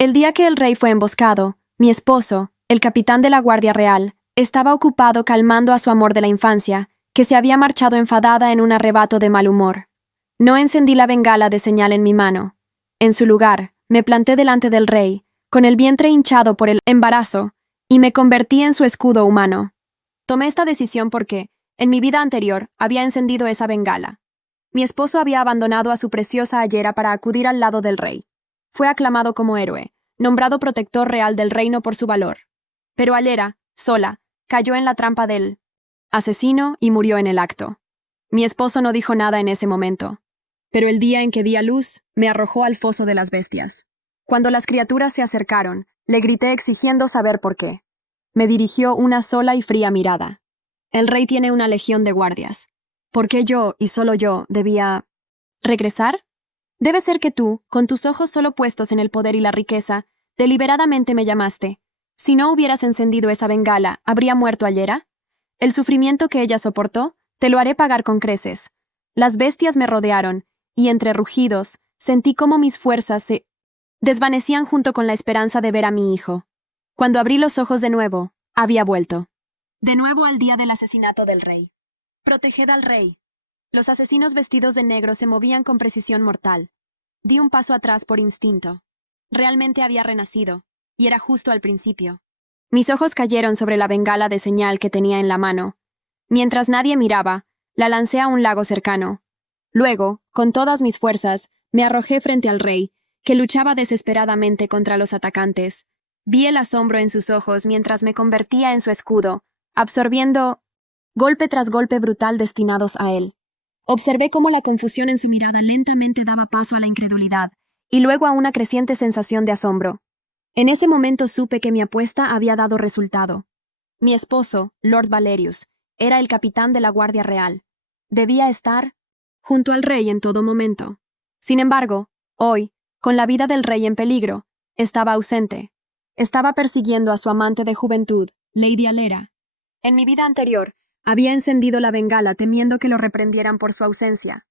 El día que el rey fue emboscado, mi esposo, el capitán de la Guardia Real, estaba ocupado calmando a su amor de la infancia, que se había marchado enfadada en un arrebato de mal humor. No encendí la bengala de señal en mi mano. En su lugar, me planté delante del rey, con el vientre hinchado por el embarazo, y me convertí en su escudo humano. Tomé esta decisión porque, en mi vida anterior, había encendido esa bengala. Mi esposo había abandonado a su preciosa Ayera para acudir al lado del rey. Fue aclamado como héroe, nombrado protector real del reino por su valor. Pero Ayera, sola, cayó en la trampa del asesino y murió en el acto. Mi esposo no dijo nada en ese momento, pero el día en que di a luz, me arrojó al foso de las bestias. Cuando las criaturas se acercaron, le grité exigiendo saber por qué. Me dirigió una sola y fría mirada. El rey tiene una legión de guardias. ¿Por qué yo, y solo yo, debía regresar? Debe ser que tú, con tus ojos solo puestos en el poder y la riqueza, deliberadamente me llamaste. Si no hubieras encendido esa bengala, ¿habría muerto Ayera? El sufrimiento que ella soportó, te lo haré pagar con creces. Las bestias me rodearon, y entre rugidos, sentí cómo mis fuerzas se desvanecían junto con la esperanza de ver a mi hijo. Cuando abrí los ojos de nuevo, había vuelto. De nuevo al día del asesinato del rey. Proteged al rey. Los asesinos vestidos de negro se movían con precisión mortal. Di un paso atrás por instinto. Realmente había renacido, y era justo al principio. Mis ojos cayeron sobre la bengala de señal que tenía en la mano. Mientras nadie miraba, la lancé a un lago cercano. Luego, con todas mis fuerzas, me arrojé frente al rey, que luchaba desesperadamente contra los atacantes. Vi el asombro en sus ojos mientras me convertía en su escudo, absorbiendo golpe tras golpe brutal destinados a él. Observé cómo la confusión en su mirada lentamente daba paso a la incredulidad, y luego a una creciente sensación de asombro. En ese momento supe que mi apuesta había dado resultado. Mi esposo, Lord Valerius, era el capitán de la Guardia Real. Debía estar junto al rey en todo momento. Sin embargo, hoy, con la vida del rey en peligro, estaba ausente. Estaba persiguiendo a su amante de juventud, Lady Alera. En mi vida anterior, había encendido la bengala temiendo que lo reprendieran por su ausencia.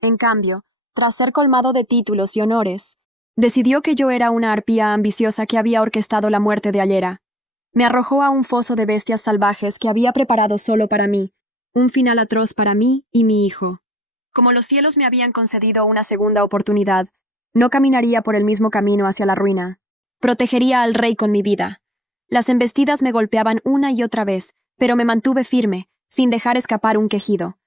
En cambio, tras ser colmado de títulos y honores, decidió que yo era una arpía ambiciosa que había orquestado la muerte de Ayera. Me arrojó a un foso de bestias salvajes que había preparado solo para mí, un final atroz para mí y mi hijo. Como los cielos me habían concedido una segunda oportunidad, no caminaría por el mismo camino hacia la ruina. Protegería al rey con mi vida. Las embestidas me golpeaban una y otra vez, pero me mantuve firme, sin dejar escapar un quejido.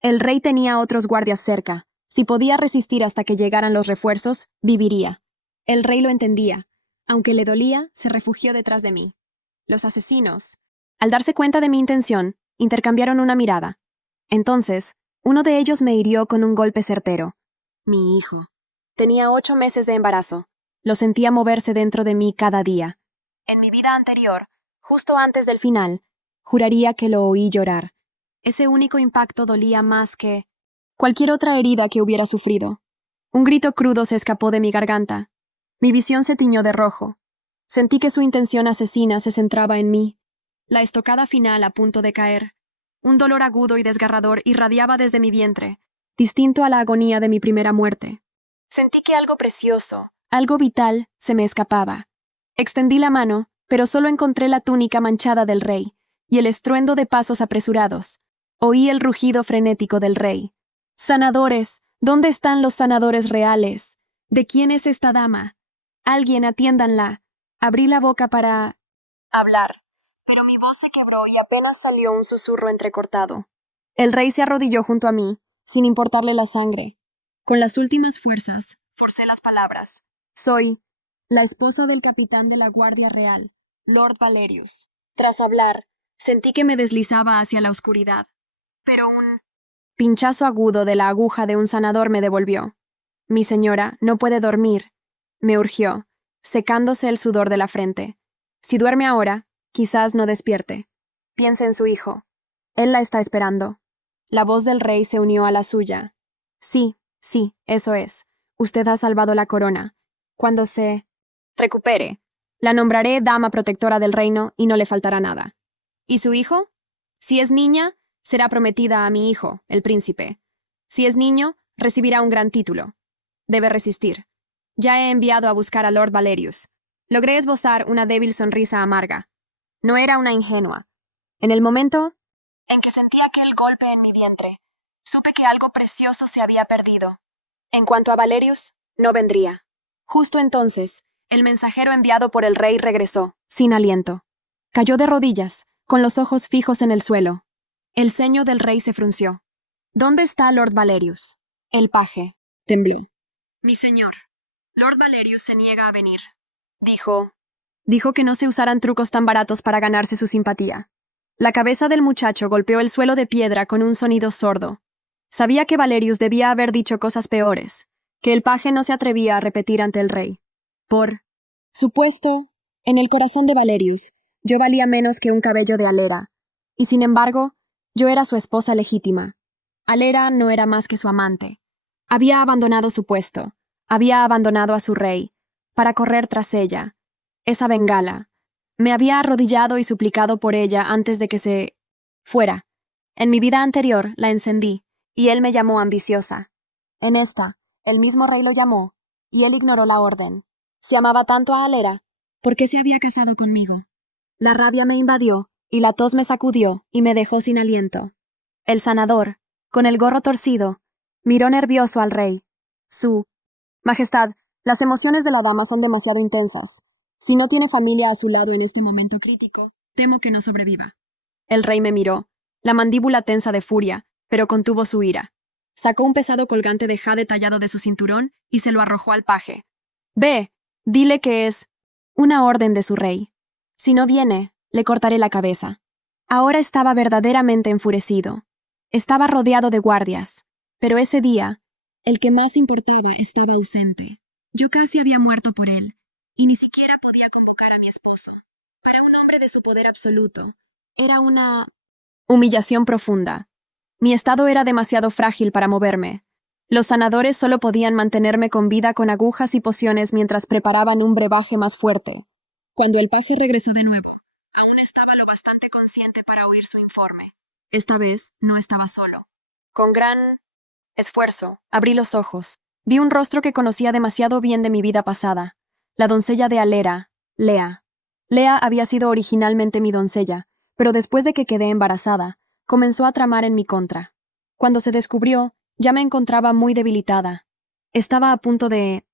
El rey tenía otros guardias cerca. Si podía resistir hasta que llegaran los refuerzos, viviría. El rey lo entendía. Aunque le dolía, se refugió detrás de mí. Los asesinos, al darse cuenta de mi intención, intercambiaron una mirada. Entonces, uno de ellos me hirió con un golpe certero. Mi hijo. Tenía 8 meses de embarazo. Lo sentía moverse dentro de mí cada día. En mi vida anterior, justo antes del final, juraría que lo oí llorar. Ese único impacto dolía más que cualquier otra herida que hubiera sufrido. Un grito crudo se escapó de mi garganta. Mi visión se tiñó de rojo. Sentí que su intención asesina se centraba en mí. La estocada final a punto de caer. Un dolor agudo y desgarrador irradiaba desde mi vientre, distinto a la agonía de mi primera muerte. Sentí que algo precioso, algo vital, se me escapaba. Extendí la mano, pero solo encontré la túnica manchada del rey y el estruendo de pasos apresurados. Oí el rugido frenético del rey. «Sanadores, ¿dónde están los sanadores reales? ¿De quién es esta dama? Alguien, atiéndanla». Abrí la boca para hablar, pero mi voz se quebró y apenas salió un susurro entrecortado. El rey se arrodilló junto a mí, sin importarle la sangre. Con las últimas fuerzas, forcé las palabras. «Soy la esposa del capitán de la Guardia Real, Lord Valerius». Tras hablar, sentí que me deslizaba hacia la oscuridad, pero un pinchazo agudo de la aguja de un sanador me devolvió. «Mi señora no puede dormir», me urgió, secándose el sudor de la frente. «Si duerme ahora, quizás no despierte. Piense en su hijo. Él la está esperando». La voz del rey se unió a la suya. «Sí, eso es. Usted ha salvado la corona. Cuando se recupere, la nombraré dama protectora del reino y no le faltará nada. ¿Y su hijo? Si es niña, será prometida a mi hijo, el príncipe. Si es niño, recibirá un gran título. Debe resistir. Ya he enviado a buscar a Lord Valerius. Logré esbozar una débil sonrisa amarga. No era una ingenua. En el momento en que sentí aquel golpe en mi vientre, supe que algo precioso se había perdido. En cuanto a Valerius, no vendría. Justo entonces, el mensajero enviado por el rey regresó, sin aliento. Cayó de rodillas, con los ojos fijos en el suelo. El ceño del rey se frunció. ¿Dónde está Lord Valerius? El paje tembló. Mi señor, Lord Valerius se niega a venir. Dijo que no se usaran trucos tan baratos para ganarse su simpatía. La cabeza del muchacho golpeó el suelo de piedra con un sonido sordo. Sabía que Valerius debía haber dicho cosas peores, que el paje no se atrevía a repetir ante el rey. Por supuesto, en el corazón de Valerius, yo valía menos que un cabello de Alera, y sin embargo, yo era su esposa legítima. Alera no era más que su amante. Había abandonado su puesto, había abandonado a su rey, para correr tras ella. Esa bengala. Me había arrodillado y suplicado por ella antes de que se fuera. En mi vida anterior la encendí, y él me llamó ambiciosa. En esta, el mismo rey lo llamó, y él ignoró la orden. Si amaba tanto a Alera, ¿por qué se había casado conmigo? La rabia me invadió, y la tos me sacudió, y me dejó sin aliento. El sanador, con el gorro torcido, miró nervioso al rey. Su Majestad, las emociones de la dama son demasiado intensas. Si no tiene familia a su lado en este momento crítico, temo que no sobreviva. El rey me miró, la mandíbula tensa de furia, pero contuvo su ira. Sacó un pesado colgante de jade tallado de su cinturón y se lo arrojó al paje. Ve, dile que es una orden de su rey. Si no viene, le cortaré la cabeza. Ahora estaba verdaderamente enfurecido. Estaba rodeado de guardias, pero ese día, el que más importaba estaba ausente. Yo casi había muerto por él, y ni siquiera podía convocar a mi esposo. Para un hombre de su poder absoluto, era una humillación profunda. Mi estado era demasiado frágil para moverme. Los sanadores solo podían mantenerme con vida con agujas y pociones mientras preparaban un brebaje más fuerte. Cuando el paje regresó de nuevo, aún estaba lo bastante consciente para oír su informe. Esta vez no estaba solo. Con gran esfuerzo, abrí los ojos. Vi un rostro que conocía demasiado bien de mi vida pasada. La doncella de Alera, Lea. Lea había sido originalmente mi doncella, pero después de que quedé embarazada, comenzó a tramar en mi contra. Cuando se descubrió, ya me encontraba muy debilitada. Estaba a punto de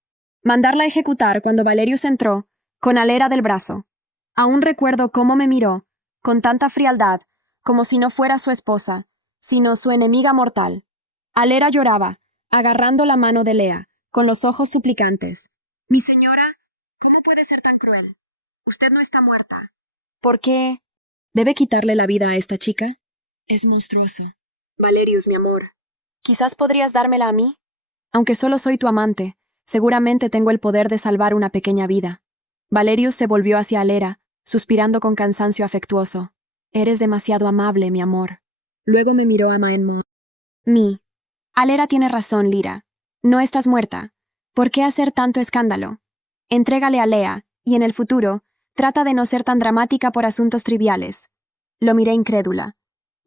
mandarla a ejecutar cuando Valerius entró, con Alera del brazo. Aún recuerdo cómo me miró, con tanta frialdad, como si no fuera su esposa, sino su enemiga mortal. Alera lloraba, agarrando la mano de Lea, con los ojos suplicantes. Mi señora, ¿cómo puede ser tan cruel? Usted no está muerta. ¿Por qué? ¿Debe quitarle la vida a esta chica? Es monstruoso. Valerius, mi amor. ¿Quizás podrías dármela a mí? Aunque solo soy tu amante, seguramente tengo el poder de salvar una pequeña vida. Valerius se volvió hacia Alera, suspirando con cansancio afectuoso. Eres demasiado amable, mi amor. Luego me miró a Maenmo. Alera tiene razón, Lyra. No estás muerta. ¿Por qué hacer tanto escándalo? Entrégale a Lea, y en el futuro, trata de no ser tan dramática por asuntos triviales. Lo miré incrédula.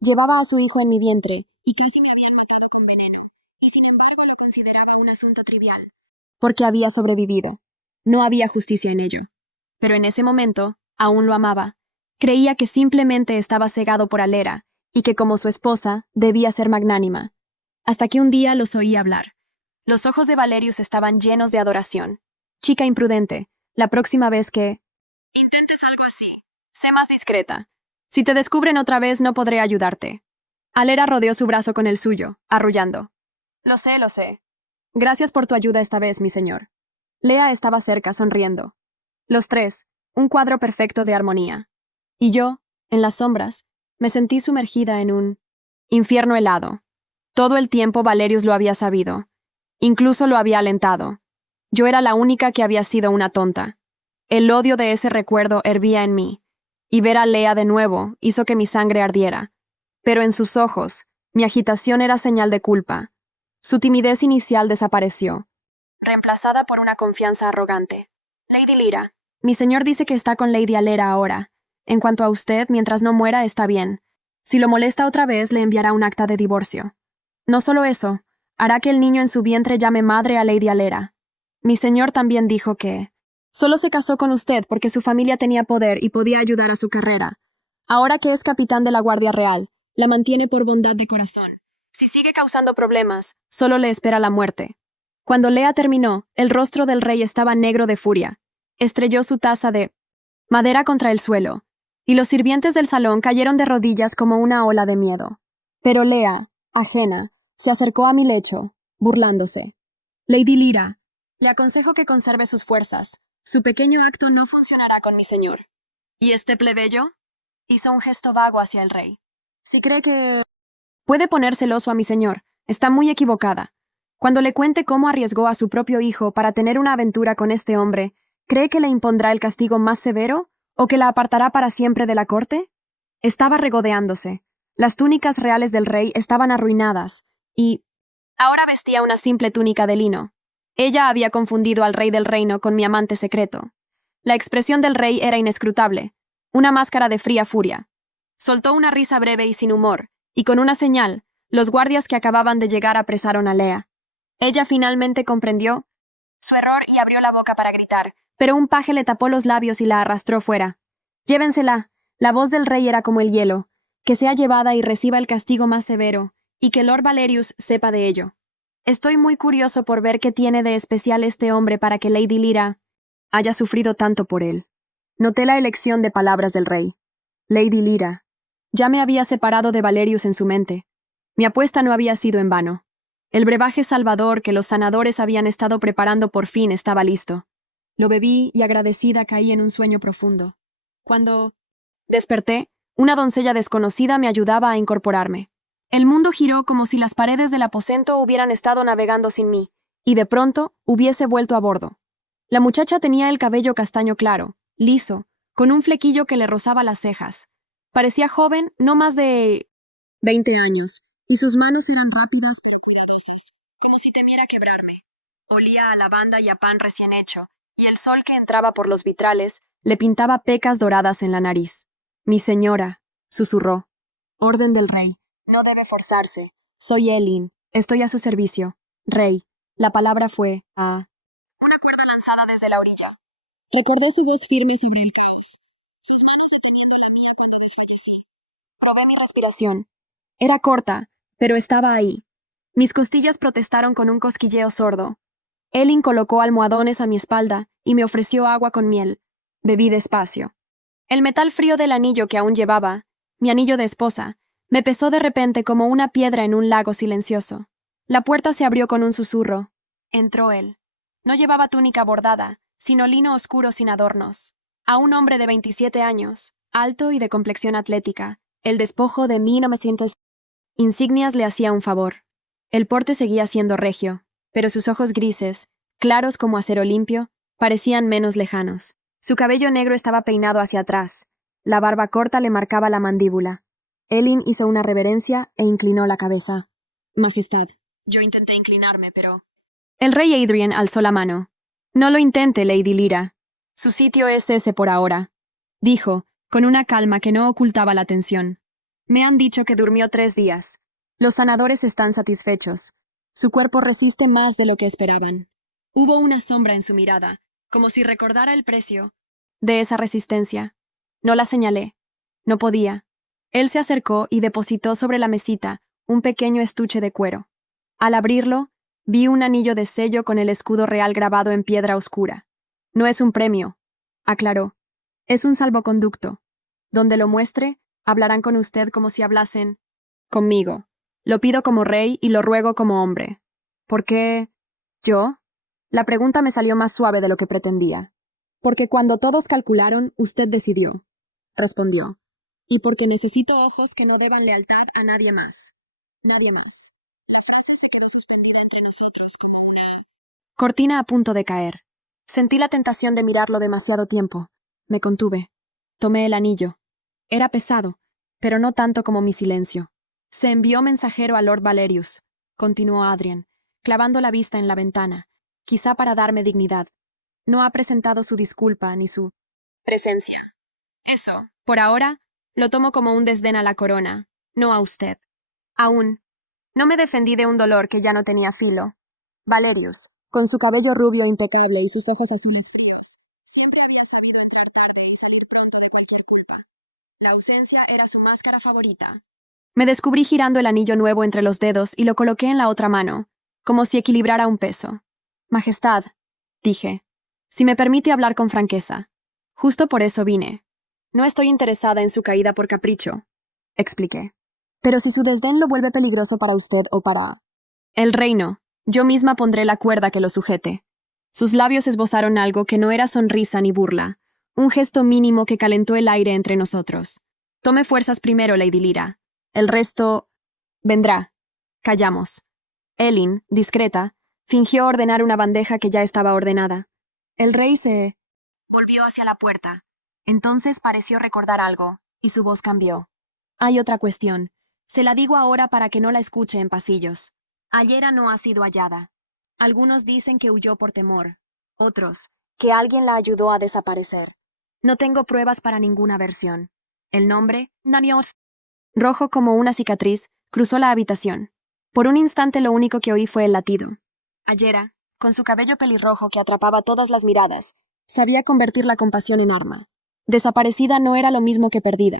Llevaba a su hijo en mi vientre, y casi me habían matado con veneno, y sin embargo lo consideraba un asunto trivial. Porque había sobrevivido. No había justicia en ello. Pero en ese momento, aún lo amaba. Creía que simplemente estaba cegado por Alera, y que como su esposa, debía ser magnánima. Hasta que un día los oí hablar. Los ojos de Valerius estaban llenos de adoración. Chica imprudente, la próxima vez que intentes algo así, sé más discreta. Si te descubren otra vez no podré ayudarte. Alera rodeó su brazo con el suyo, arrullando. Lo sé, lo sé. Gracias por tu ayuda esta vez, mi señor. Lea estaba cerca, sonriendo. Los tres, un cuadro perfecto de armonía. Y yo, en las sombras, me sentí sumergida en un infierno helado. Todo el tiempo Valerius lo había sabido. Incluso lo había alentado. Yo era la única que había sido una tonta. El odio de ese recuerdo hervía en mí, y ver a Lea de nuevo hizo que mi sangre ardiera. Pero en sus ojos, mi agitación era señal de culpa. Su timidez inicial desapareció, reemplazada por una confianza arrogante. Lady Lyra, mi señor dice que está con Lady Alera ahora. En cuanto a usted, mientras no muera, está bien. Si lo molesta otra vez, le enviará un acta de divorcio. No solo eso, hará que el niño en su vientre llame madre a Lady Alera. Mi señor también dijo que Solo se casó con usted porque su familia tenía poder y podía ayudar a su carrera. Ahora que es capitán de la Guardia Real, la mantiene por bondad de corazón. Si sigue causando problemas, solo le espera la muerte. Cuando Lea terminó, el rostro del rey estaba negro de furia. Estrelló su taza de madera contra el suelo, y los sirvientes del salón cayeron de rodillas como una ola de miedo. Pero Lea, ajena, se acercó a mi lecho, burlándose. Lady Lyra, le aconsejo que conserve sus fuerzas. Su pequeño acto no funcionará con mi señor. ¿Y este plebeyo? Hizo un gesto vago hacia el rey. Si cree que puede poner celoso a mi señor, está muy equivocada. Cuando le cuente cómo arriesgó a su propio hijo para tener una aventura con este hombre, ¿cree que le impondrá el castigo más severo o que la apartará para siempre de la corte? Estaba regodeándose. Las túnicas reales del rey estaban arruinadas y ahora vestía una simple túnica de lino. Ella había confundido al rey del reino con mi amante secreto. La expresión del rey era inescrutable, una máscara de fría furia. Soltó una risa breve y sin humor, y con una señal, los guardias que acababan de llegar apresaron a Lea. Ella finalmente comprendió su error y abrió la boca para gritar, pero un paje le tapó los labios y la arrastró fuera. Llévensela. La voz del rey era como el hielo. Que sea llevada y reciba el castigo más severo, y que Lord Valerius sepa de ello. Estoy muy curioso por ver qué tiene de especial este hombre para que Lady Lyra haya sufrido tanto por él. Noté la elección de palabras del rey. Lady Lyra. Ya me había separado de Valerius en su mente. Mi apuesta no había sido en vano. El brebaje salvador que los sanadores habían estado preparando por fin estaba listo. Lo bebí y agradecida caí en un sueño profundo. Cuando desperté, una doncella desconocida me ayudaba a incorporarme. El mundo giró como si las paredes del aposento hubieran estado navegando sin mí, y de pronto hubiese vuelto a bordo. La muchacha tenía el cabello castaño claro, liso, con un flequillo que le rozaba las cejas. Parecía joven, no más de 20 años, y sus manos eran rápidas pero cuidadosas, como si temiera quebrarme. Olía a lavanda y a pan recién hecho, y el sol que entraba por los vitrales le pintaba pecas doradas en la nariz. Mi señora, susurró. Orden del rey. No debe forzarse. Soy Elin. Estoy a su servicio. Rey. La palabra fue a una cuerda lanzada desde la orilla. Recordé su voz firme sobre el caos, sus manos deteniendo la mía cuando desfallecí. Probé mi respiración. Era corta, pero estaba ahí. Mis costillas protestaron con un cosquilleo sordo. Elin colocó almohadones a mi espalda y me ofreció agua con miel. Bebí despacio. El metal frío del anillo que aún llevaba, mi anillo de esposa, me pesó de repente como una piedra en un lago silencioso. La puerta se abrió con un susurro. Entró él. No llevaba túnica bordada, sino lino oscuro sin adornos. A un hombre de 27 años, alto y de complexión atlética, el despojo de 1900 insignias le hacía un favor. El porte seguía siendo regio, pero sus ojos grises, claros como acero limpio, parecían menos lejanos. Su cabello negro estaba peinado hacia atrás. La barba corta le marcaba la mandíbula. Elin hizo una reverencia e inclinó la cabeza. Majestad. Yo intenté inclinarme, pero el rey Adrian alzó la mano. No lo intente, Lady Lyra. Su sitio es ese por ahora, dijo, con una calma que no ocultaba la tensión. Me han dicho que durmió 3 días. Los sanadores están satisfechos. Su cuerpo resiste más de lo que esperaban. Hubo una sombra en su mirada, como si recordara el precio de esa resistencia. No la señalé. No podía. Él se acercó y depositó sobre la mesita un pequeño estuche de cuero. Al abrirlo, vi un anillo de sello con el escudo real grabado en piedra oscura. No es un premio, aclaró. Es un salvoconducto. Donde lo muestre, hablarán con usted como si hablasen conmigo. Lo pido como rey y lo ruego como hombre. ¿Por qué? ¿Yo? La pregunta me salió más suave de lo que pretendía. Porque cuando todos calcularon, usted decidió, respondió. Y porque necesito ojos que no deban lealtad a nadie más. Nadie más. La frase se quedó suspendida entre nosotros como una cortina a punto de caer. Sentí la tentación de mirarlo demasiado tiempo. Me contuve. Tomé el anillo. Era pesado, pero no tanto como mi silencio. Se envió mensajero a Lord Valerius, continuó Adrian, clavando la vista en la ventana, quizá para darme dignidad. No ha presentado su disculpa ni su presencia. Eso, por ahora, lo tomo como un desdén a la corona, no a usted. Aún. No me defendí de un dolor que ya no tenía filo. Valerius, con su cabello rubio impecable y sus ojos azules fríos, Siempre había sabido entrar tarde y salir pronto de cualquier culpa. La ausencia era su máscara favorita. Me descubrí girando el anillo nuevo entre los dedos y lo coloqué en la otra mano, como si equilibrara un peso. Majestad, dije, si me permite hablar con franqueza. Justo por eso vine. No estoy interesada en su caída por capricho, expliqué. Pero si su desdén lo vuelve peligroso para usted o para el reino, yo misma pondré la cuerda que lo sujete. Sus labios esbozaron algo que no era sonrisa ni burla, un gesto mínimo que calentó el aire entre nosotros. Tome fuerzas primero, Lady Lyra. El resto vendrá. Callamos. Elin, discreta, fingió ordenar una bandeja que ya estaba ordenada. El rey se volvió hacia la puerta. Entonces pareció recordar algo, y su voz cambió. Hay otra cuestión. Se la digo ahora para que no la escuche en pasillos. Ayera no ha sido hallada. Algunos dicen que huyó por temor. Otros, que alguien la ayudó a desaparecer. No tengo pruebas para ninguna versión. El nombre, Nanios, rojo como una cicatriz, cruzó la habitación. Por un instante lo único que oí fue el latido. Ayera, con su cabello pelirrojo que atrapaba todas las miradas, sabía convertir la compasión en arma. Desaparecida no era lo mismo que perdida.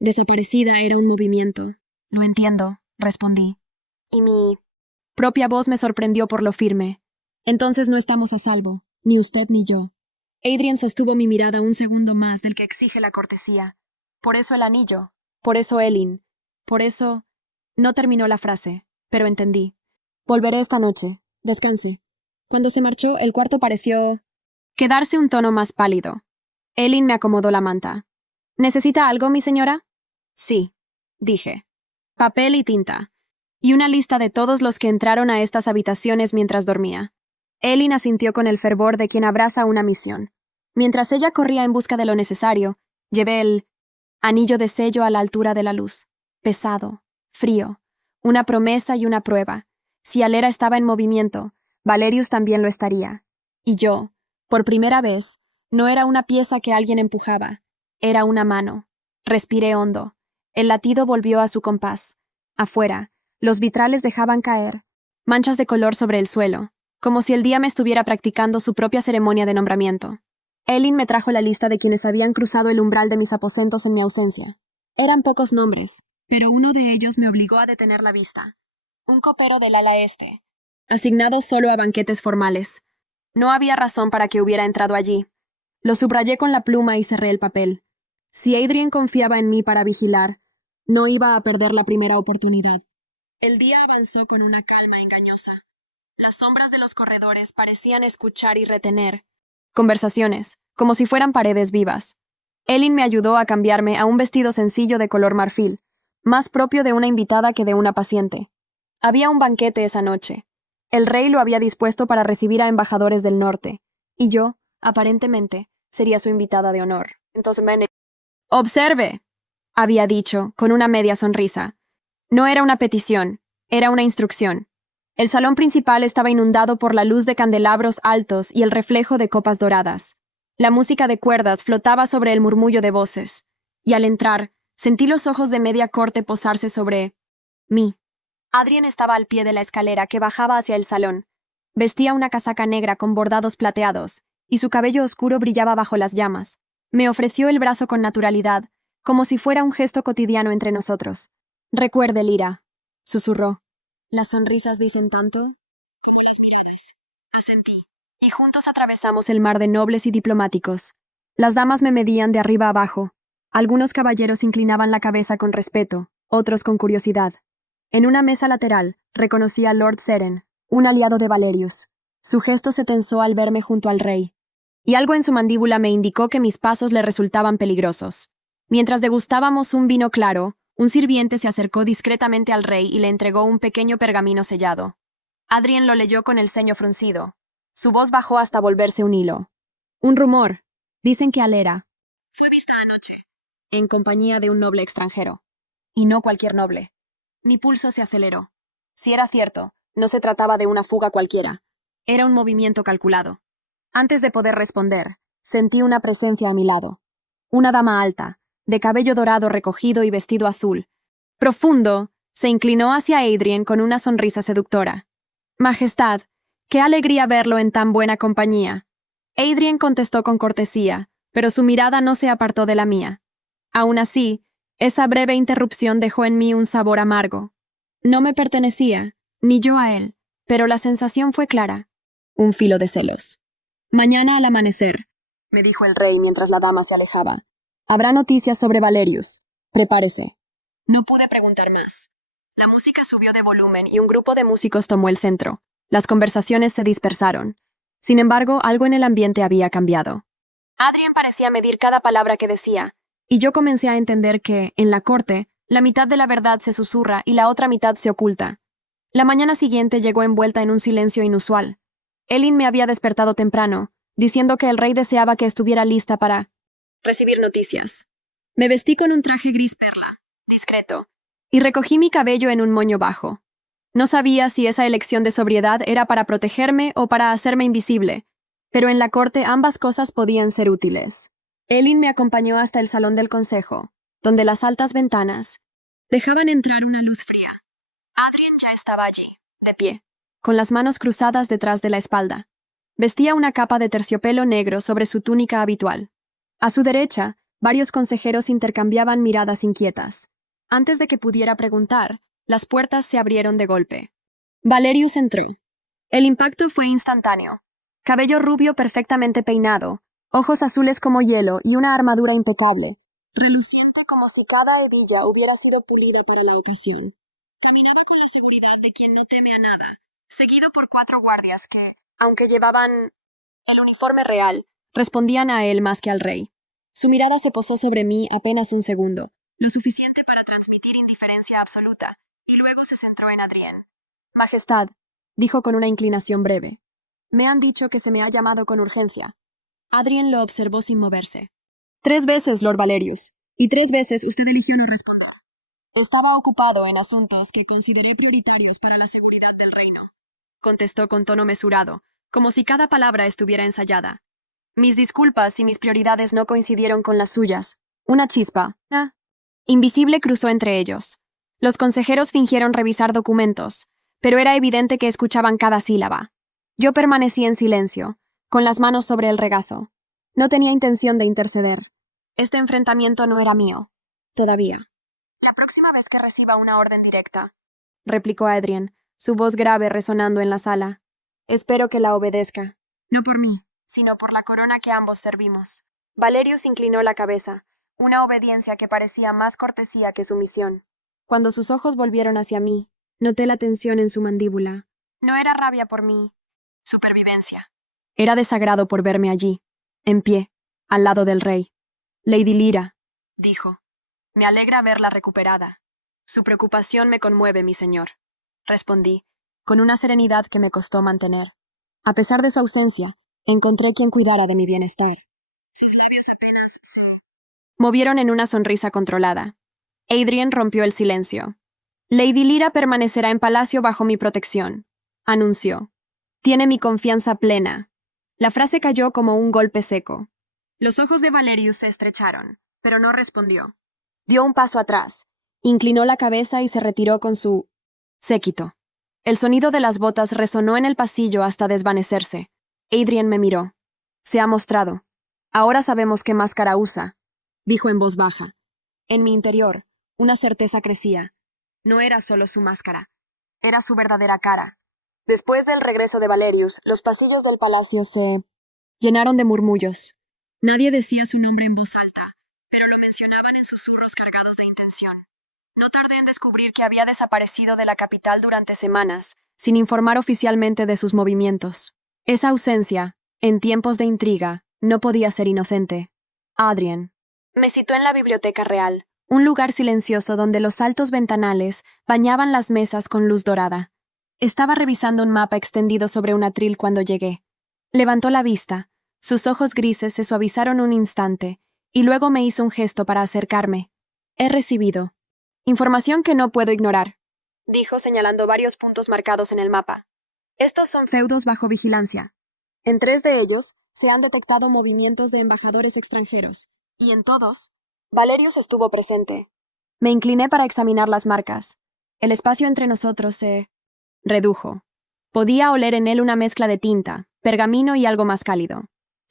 Desaparecida era un movimiento. Lo entiendo, respondí. Y mi propia voz me sorprendió por lo firme. Entonces no estamos a salvo, ni usted ni yo. Adrien sostuvo mi mirada un segundo más del que exige la cortesía. Por eso el anillo, por eso Elin, por eso... No terminó la frase, pero entendí. Volveré esta noche. Descanse. Cuando se marchó, el cuarto pareció quedarse un tono más pálido. Elin me acomodó la manta. ¿Necesita algo, mi señora? Sí, dije. Papel y tinta. Y una lista de todos los que entraron a estas habitaciones mientras dormía. Elin asintió con el fervor de quien abraza una misión. Mientras ella corría en busca de lo necesario, llevé el anillo de sello a la altura de la luz. Pesado, frío, una promesa y una prueba. Si Alera estaba en movimiento, Valerius también lo estaría. Y yo, por primera vez, no era una pieza que alguien empujaba, era una mano. Respiré hondo. El latido volvió a su compás. Afuera, los vitrales dejaban caer manchas de color sobre el suelo, como si el día me estuviera practicando su propia ceremonia de nombramiento. Elin me trajo la lista de quienes habían cruzado el umbral de mis aposentos en mi ausencia. Eran pocos nombres, pero uno de ellos me obligó a detener la vista. Un copero del ala este, asignado solo a banquetes formales. No había razón para que hubiera entrado allí. Lo subrayé con la pluma y cerré el papel. Si Adrien confiaba en mí para vigilar, no iba a perder la primera oportunidad. El día avanzó con una calma engañosa. Las sombras de los corredores parecían escuchar y retener conversaciones, como si fueran paredes vivas. Elin me ayudó a cambiarme a un vestido sencillo de color marfil, más propio de una invitada que de una paciente. Había un banquete esa noche. El rey lo había dispuesto para recibir a embajadores del norte, y yo, aparentemente, sería su invitada de honor. Entonces «Observe», había dicho, con una media sonrisa. No era una petición, era una instrucción. El salón principal estaba inundado por la luz de candelabros altos y el reflejo de copas doradas. La música de cuerdas flotaba sobre el murmullo de voces, y al entrar, sentí los ojos de media corte posarse sobre mí. Adrien estaba al pie de la escalera que bajaba hacia el salón. Vestía una casaca negra con bordados plateados, y su cabello oscuro brillaba bajo las llamas. Me ofreció el brazo con naturalidad, como si fuera un gesto cotidiano entre nosotros. «Recuerde, Lyra», susurró. «Las sonrisas dicen tanto como las miradas». Asentí, y juntos atravesamos el mar de nobles y diplomáticos. Las damas me medían de arriba abajo. Algunos caballeros inclinaban la cabeza con respeto, otros con curiosidad. En una mesa lateral, reconocí a Lord Seren, un aliado de Valerius. Su gesto se tensó al verme junto al rey, y algo en su mandíbula me indicó que mis pasos le resultaban peligrosos. Mientras degustábamos un vino claro, un sirviente se acercó discretamente al rey y le entregó un pequeño pergamino sellado. Adrien lo leyó con el ceño fruncido. Su voz bajó hasta volverse un hilo. «Un rumor. Dicen que Alera fue vista anoche, en compañía de un noble extranjero. Y no cualquier noble». Mi pulso se aceleró. Si era cierto, no se trataba de una fuga cualquiera. Era un movimiento calculado. Antes de poder responder, sentí una presencia a mi lado. Una dama alta, de cabello dorado recogido y vestido azul. Profundo, se inclinó hacia Adrien con una sonrisa seductora. «Majestad, qué alegría verlo en tan buena compañía». Adrien contestó con cortesía, pero su mirada no se apartó de la mía. Aún así, esa breve interrupción dejó en mí un sabor amargo. No me pertenecía, ni yo a él, pero la sensación fue clara. Un filo de celos. Mañana al amanecer, me dijo el rey mientras la dama se alejaba. Habrá noticias sobre Valerius. Prepárese. No pude preguntar más. La música subió de volumen y un grupo de músicos tomó el centro. Las conversaciones se dispersaron. Sin embargo, algo en el ambiente había cambiado. Adrien parecía medir cada palabra que decía, y yo comencé a entender que, en la corte, la mitad de la verdad se susurra y la otra mitad se oculta. La mañana siguiente llegó envuelta en un silencio inusual. Elin me había despertado temprano, diciendo que el rey deseaba que estuviera lista para recibir noticias. Me vestí con un traje gris perla, discreto, y recogí mi cabello en un moño bajo. No sabía si esa elección de sobriedad era para protegerme o para hacerme invisible, pero en la corte ambas cosas podían ser útiles. Elin me acompañó hasta el salón del consejo, donde las altas ventanas dejaban entrar una luz fría. Adrien ya estaba allí, de pie, con las manos cruzadas detrás de la espalda. Vestía una capa de terciopelo negro sobre su túnica habitual. A su derecha, varios consejeros intercambiaban miradas inquietas. Antes de que pudiera preguntar, las puertas se abrieron de golpe. Valerius entró. El impacto fue instantáneo. Cabello rubio perfectamente peinado, ojos azules como hielo y una armadura impecable, reluciente como si cada hebilla hubiera sido pulida para la ocasión. Caminaba con la seguridad de quien no teme a nada, seguido por 4 guardias que, aunque llevaban el uniforme real, respondían a él más que al rey. Su mirada se posó sobre mí apenas un segundo, lo suficiente para transmitir indiferencia absoluta, y luego se centró en Adrien. Majestad, dijo con una inclinación breve. Me han dicho que se me ha llamado con urgencia. Adrien lo observó sin moverse. 3 veces, Lord Valerius, y 3 veces usted eligió no responder. Estaba ocupado en asuntos que consideré prioritarios para la seguridad del reino, contestó con tono mesurado, como si cada palabra estuviera ensayada. Mis disculpas si mis prioridades no coincidieron con las suyas. Una chispa. Invisible cruzó entre ellos. Los consejeros fingieron revisar documentos, pero era evidente que escuchaban cada sílaba. Yo permanecí en silencio, con las manos sobre el regazo. No tenía intención de interceder. Este enfrentamiento no era mío. Todavía. La próxima vez que reciba una orden directa, replicó Adrien, su voz grave resonando en la sala. Espero que la obedezca. No por mí, sino por la corona que ambos servimos. Valerius inclinó la cabeza, una obediencia que parecía más cortesía que sumisión. Cuando sus ojos volvieron hacia mí, noté la tensión en su mandíbula. No era rabia por mi supervivencia. Era desagrado por verme allí, en pie, al lado del rey. Lady Lyra, dijo. Me alegra verla recuperada. Su preocupación me conmueve, mi señor, respondí, con una serenidad que me costó mantener. A pesar de su ausencia, encontré quien cuidara de mi bienestar. Sus labios apenas se movieron en una sonrisa controlada. Adrien rompió el silencio. Lady Lyra permanecerá en palacio bajo mi protección, anunció. Tiene mi confianza plena. La frase cayó como un golpe seco. Los ojos de Valerius se estrecharon, pero no respondió. Dio un paso atrás, inclinó la cabeza y se retiró con su séquito. El sonido de las botas resonó en el pasillo hasta desvanecerse. Adrien me miró. Se ha mostrado. Ahora sabemos qué máscara usa, dijo en voz baja. En mi interior, una certeza crecía. No era solo su máscara, era su verdadera cara. Después del regreso de Valerius, los pasillos del palacio se llenaron de murmullos. Nadie decía su nombre en voz alta, pero lo mencionaban en susurros cargados de intención. No tardé en descubrir que había desaparecido de la capital durante semanas, sin informar oficialmente de sus movimientos. Esa ausencia, en tiempos de intriga, no podía ser inocente. Adrien me citó en la biblioteca real, un lugar silencioso donde los altos ventanales bañaban las mesas con luz dorada. Estaba revisando un mapa extendido sobre un atril cuando llegué. Levantó la vista, sus ojos grises se suavizaron un instante, y luego me hizo un gesto para acercarme. He recibido información que no puedo ignorar, dijo señalando varios puntos marcados en el mapa. Estos son feudos bajo vigilancia. En 3 de ellos se han detectado movimientos de embajadores extranjeros, y en todos, Valerius estuvo presente. Me incliné para examinar las marcas. El espacio entre nosotros se redujo. Podía oler en él una mezcla de tinta, pergamino y algo más cálido.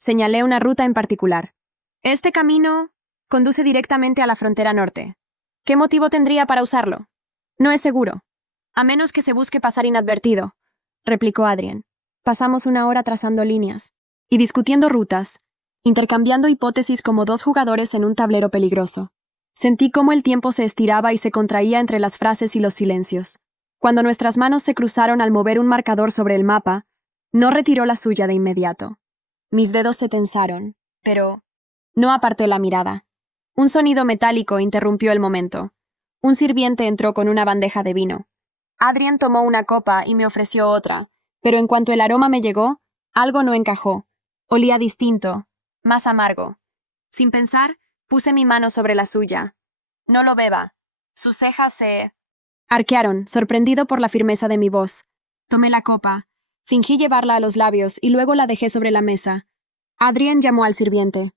Señalé una ruta en particular. Este camino conduce directamente a la frontera norte. ¿Qué motivo tendría para usarlo? No es seguro. A menos que se busque pasar inadvertido, replicó Adrien. Pasamos una hora trazando líneas y discutiendo rutas, intercambiando hipótesis como dos jugadores en un tablero peligroso. Sentí cómo el tiempo se estiraba y se contraía entre las frases y los silencios. Cuando nuestras manos se cruzaron al mover un marcador sobre el mapa, no retiró la suya de inmediato. Mis dedos se tensaron, pero no aparté la mirada. Un sonido metálico interrumpió el momento. Un sirviente entró con una bandeja de vino. Adrien tomó una copa y me ofreció otra, pero en cuanto el aroma me llegó, algo no encajó. Olía distinto, más amargo. Sin pensar, puse mi mano sobre la suya. No lo beba. Sus cejas se arquearon, sorprendido por la firmeza de mi voz. Tomé la copa, fingí llevarla a los labios y luego la dejé sobre la mesa. Adrien llamó al sirviente.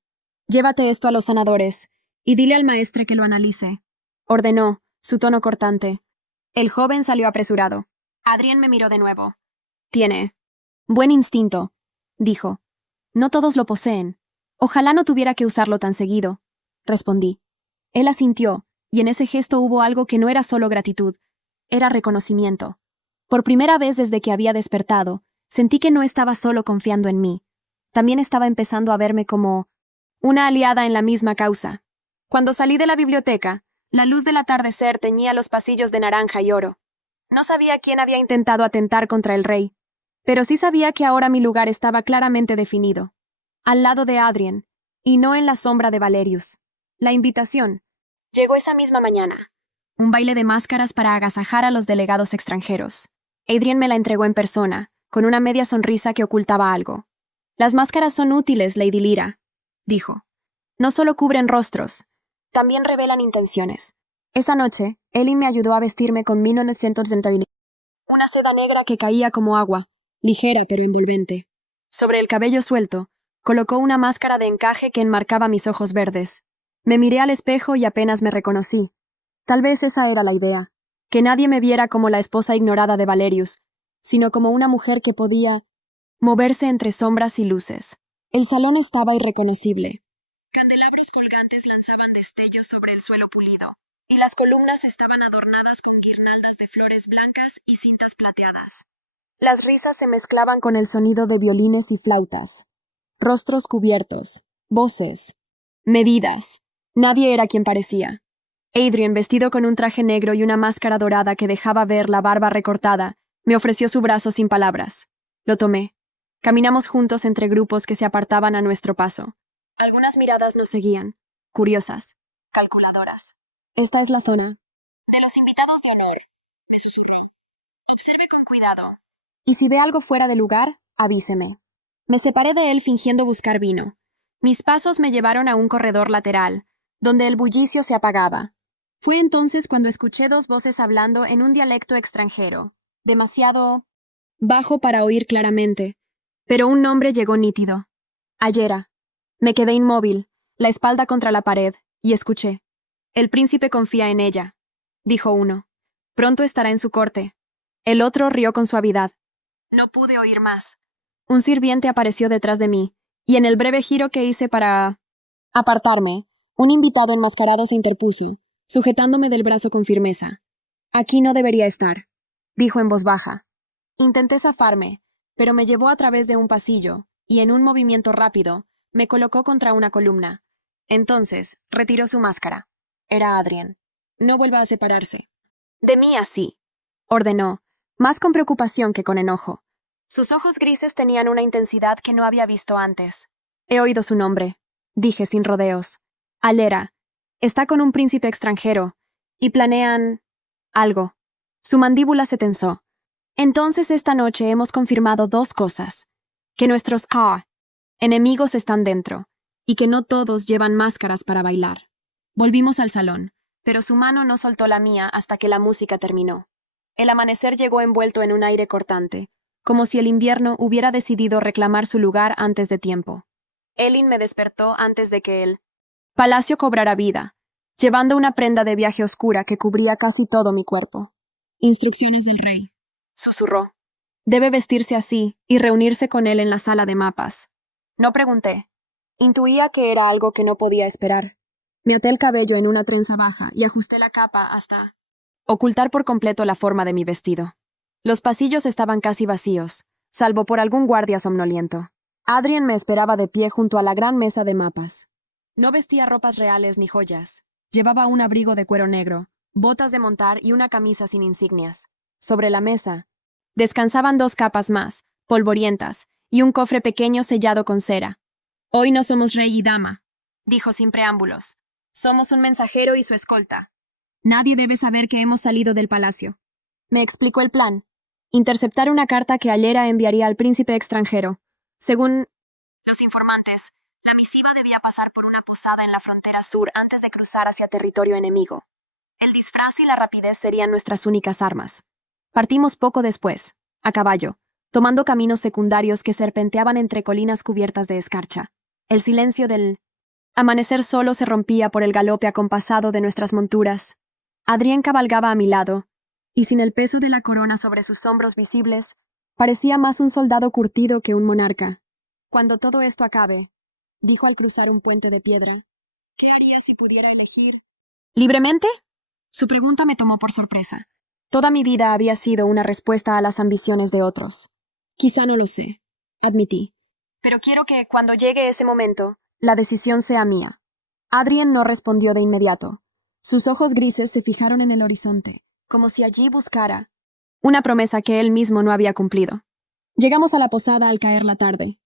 Llévate esto a los sanadores y dile al maestre que lo analice, ordenó, su tono cortante. El joven salió apresurado. Adrien me miró de nuevo. Tiene buen instinto, dijo. No todos lo poseen. Ojalá no tuviera que usarlo tan seguido, respondí. Él asintió, y en ese gesto hubo algo que no era solo gratitud, era reconocimiento. Por primera vez desde que había despertado, sentí que no estaba solo confiando en mí. También estaba empezando a verme como una aliada en la misma causa. Cuando salí de la biblioteca, la luz del atardecer teñía los pasillos de naranja y oro. No sabía quién había intentado atentar contra el rey, pero sí sabía que ahora mi lugar estaba claramente definido, al lado de Adrien, y no en la sombra de Valerius. La invitación llegó esa misma mañana. Un baile de máscaras para agasajar a los delegados extranjeros. Adrien me la entregó en persona, con una media sonrisa que ocultaba algo. Las máscaras son útiles, Lady Lyra, dijo. No solo cubren rostros, también revelan intenciones. Esa noche, Ellie me ayudó a vestirme con 1961. Una seda negra que caía como agua, ligera pero envolvente. Sobre el cabello suelto, colocó una máscara de encaje que enmarcaba mis ojos verdes. Me miré al espejo y apenas me reconocí. Tal vez esa era la idea, que nadie me viera como la esposa ignorada de Valerius, sino como una mujer que podía moverse entre sombras y luces. El salón estaba irreconocible. Candelabros colgantes lanzaban destellos sobre el suelo pulido, y las columnas estaban adornadas con guirnaldas de flores blancas y cintas plateadas. Las risas se mezclaban con el sonido de violines y flautas. Rostros cubiertos, voces, medidas. Nadie era quien parecía. Adrien, vestido con un traje negro y una máscara dorada que dejaba ver la barba recortada, me ofreció su brazo sin palabras. Lo tomé. Caminamos juntos entre grupos que se apartaban a nuestro paso. Algunas miradas nos seguían, curiosas, calculadoras. Esta es la zona de los invitados de honor, me susurró. Observe con cuidado. Y si ve algo fuera de lugar, avíseme. Me separé de él fingiendo buscar vino. Mis pasos me llevaron a un corredor lateral, donde el bullicio se apagaba. Fue entonces cuando escuché dos voces hablando en un dialecto extranjero, demasiado bajo para oír claramente, pero un nombre llegó nítido. Ayera. Me quedé inmóvil, la espalda contra la pared, y escuché. El príncipe confía en ella, dijo uno. Pronto estará en su corte. El otro rió con suavidad. No pude oír más. Un sirviente apareció detrás de mí, y en el breve giro que hice para apartarme, un invitado enmascarado se interpuso, sujetándome del brazo con firmeza. Aquí no debería estar, dijo en voz baja. Intenté zafarme, pero me llevó a través de un pasillo, y en un movimiento rápido, me colocó contra una columna. Entonces, retiró su máscara. Era Adrien. No vuelva a separarse. De mí así, ordenó, más con preocupación que con enojo. Sus ojos grises tenían una intensidad que no había visto antes. He oído su nombre, dije sin rodeos. Alera. Está con un príncipe extranjero, y planean algo. Su mandíbula se tensó. Entonces esta noche hemos confirmado dos cosas. Que nuestros enemigos están dentro, y que no todos llevan máscaras para bailar. Volvimos al salón, pero su mano no soltó la mía hasta que la música terminó. El amanecer llegó envuelto en un aire cortante, como si el invierno hubiera decidido reclamar su lugar antes de tiempo. Elin me despertó antes de que el palacio cobrara vida, llevando una prenda de viaje oscura que cubría casi todo mi cuerpo. Instrucciones del rey, susurró. Debe vestirse así y reunirse con él en la sala de mapas. No pregunté. Intuía que era algo que no podía esperar. Me até el cabello en una trenza baja y ajusté la capa hasta ocultar por completo la forma de mi vestido. Los pasillos estaban casi vacíos, salvo por algún guardia somnoliento. Adrien me esperaba de pie junto a la gran mesa de mapas. No vestía ropas reales ni joyas. Llevaba un abrigo de cuero negro, botas de montar y una camisa sin insignias. Sobre la mesa descansaban 2 capas más, polvorientas, y un cofre pequeño sellado con cera. Hoy no somos rey y dama, dijo sin preámbulos. Somos un mensajero y su escolta. Nadie debe saber que hemos salido del palacio. Me explicó el plan. Interceptar una carta que Allera enviaría al príncipe extranjero. Según los informantes, la misiva debía pasar por una posada en la frontera sur antes de cruzar hacia territorio enemigo. El disfraz y la rapidez serían nuestras únicas armas. Partimos poco después, a caballo, tomando caminos secundarios que serpenteaban entre colinas cubiertas de escarcha. El silencio del amanecer solo se rompía por el galope acompasado de nuestras monturas. Adrien cabalgaba a mi lado, y sin el peso de la corona sobre sus hombros visibles, parecía más un soldado curtido que un monarca. Cuando todo esto acabe, dijo al cruzar un puente de piedra, ¿qué haría si pudiera elegir? ¿Libremente? Su pregunta me tomó por sorpresa. Toda mi vida había sido una respuesta a las ambiciones de otros. Quizá no lo sé, admití. Pero quiero que, cuando llegue ese momento, la decisión sea mía. Adrien no respondió de inmediato. Sus ojos grises se fijaron en el horizonte, como si allí buscara una promesa que él mismo no había cumplido. Llegamos a la posada al caer la tarde.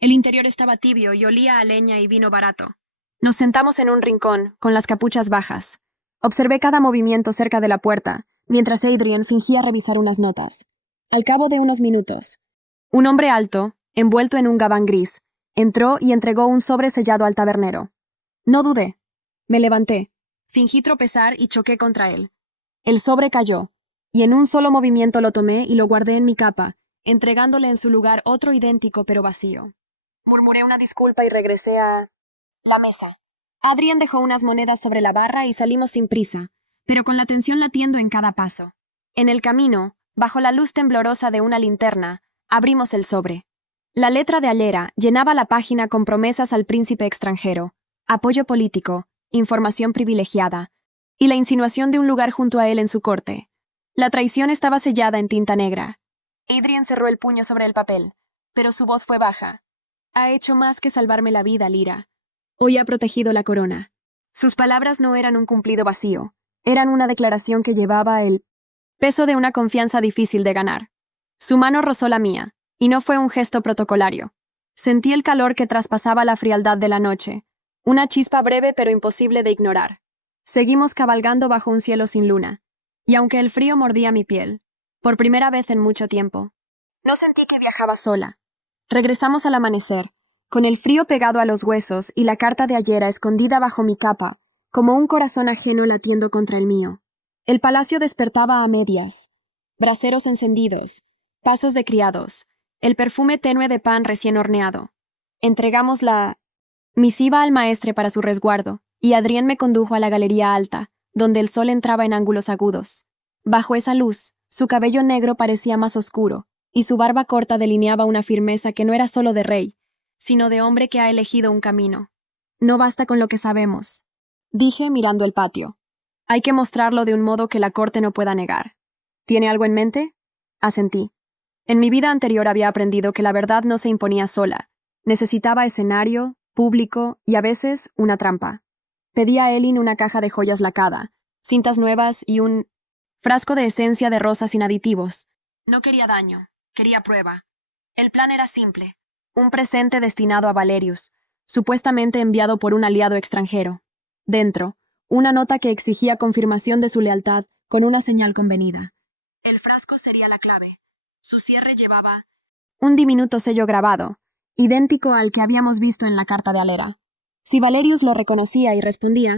El interior estaba tibio y olía a leña y vino barato. Nos sentamos en un rincón, con las capuchas bajas. Observé cada movimiento cerca de la puerta, mientras Adrien fingía revisar unas notas. Al cabo de unos minutos, un hombre alto, envuelto en un gabán gris, entró y entregó un sobre sellado al tabernero. No dudé. Me levanté. Fingí tropezar y choqué contra él. El sobre cayó, y en un solo movimiento lo tomé y lo guardé en mi capa, entregándole en su lugar otro idéntico pero vacío. Murmuré una disculpa y regresé a la mesa. Adrien dejó unas monedas sobre la barra y salimos sin prisa, pero con la tensión latiendo en cada paso. En el camino, bajo la luz temblorosa de una linterna, abrimos el sobre. La letra de Allera llenaba la página con promesas al príncipe extranjero, apoyo político, información privilegiada, y la insinuación de un lugar junto a él en su corte. La traición estaba sellada en tinta negra. Adrien cerró el puño sobre el papel, pero su voz fue baja. Ha hecho más que salvarme la vida, Lyra. Hoy ha protegido la corona. Sus palabras no eran un cumplido vacío, eran una declaración que llevaba el peso de una confianza difícil de ganar. Su mano rozó la mía, y no fue un gesto protocolario. Sentí el calor que traspasaba la frialdad de la noche, una chispa breve pero imposible de ignorar. Seguimos cabalgando bajo un cielo sin luna, y aunque el frío mordía mi piel, por primera vez en mucho tiempo, no sentí que viajaba sola. Regresamos al amanecer, con el frío pegado a los huesos y la carta de Allera escondida bajo mi capa, como un corazón ajeno latiendo contra el mío. El palacio despertaba a medias. Braseros encendidos, pasos de criados, el perfume tenue de pan recién horneado. Entregamos la misiva al maestre para su resguardo, y Adrien me condujo a la galería alta, donde el sol entraba en ángulos agudos. Bajo esa luz, su cabello negro parecía más oscuro, y su barba corta delineaba una firmeza que no era solo de rey, sino de hombre que ha elegido un camino. No basta con lo que sabemos, dije mirando el patio. Hay que mostrarlo de un modo que la corte no pueda negar. ¿Tiene algo en mente? Asentí. En mi vida anterior había aprendido que la verdad no se imponía sola. Necesitaba escenario, público y a veces una trampa. Pedí a Elin una caja de joyas lacada, cintas nuevas y un frasco de esencia de rosas sin aditivos. No quería daño, quería prueba. El plan era simple. Un presente destinado a Valerius, supuestamente enviado por un aliado extranjero. Dentro, una nota que exigía confirmación de su lealtad con una señal convenida. El frasco sería la clave. Su cierre llevaba un diminuto sello grabado, idéntico al que habíamos visto en la carta de Allera. Si Valerius lo reconocía y respondía,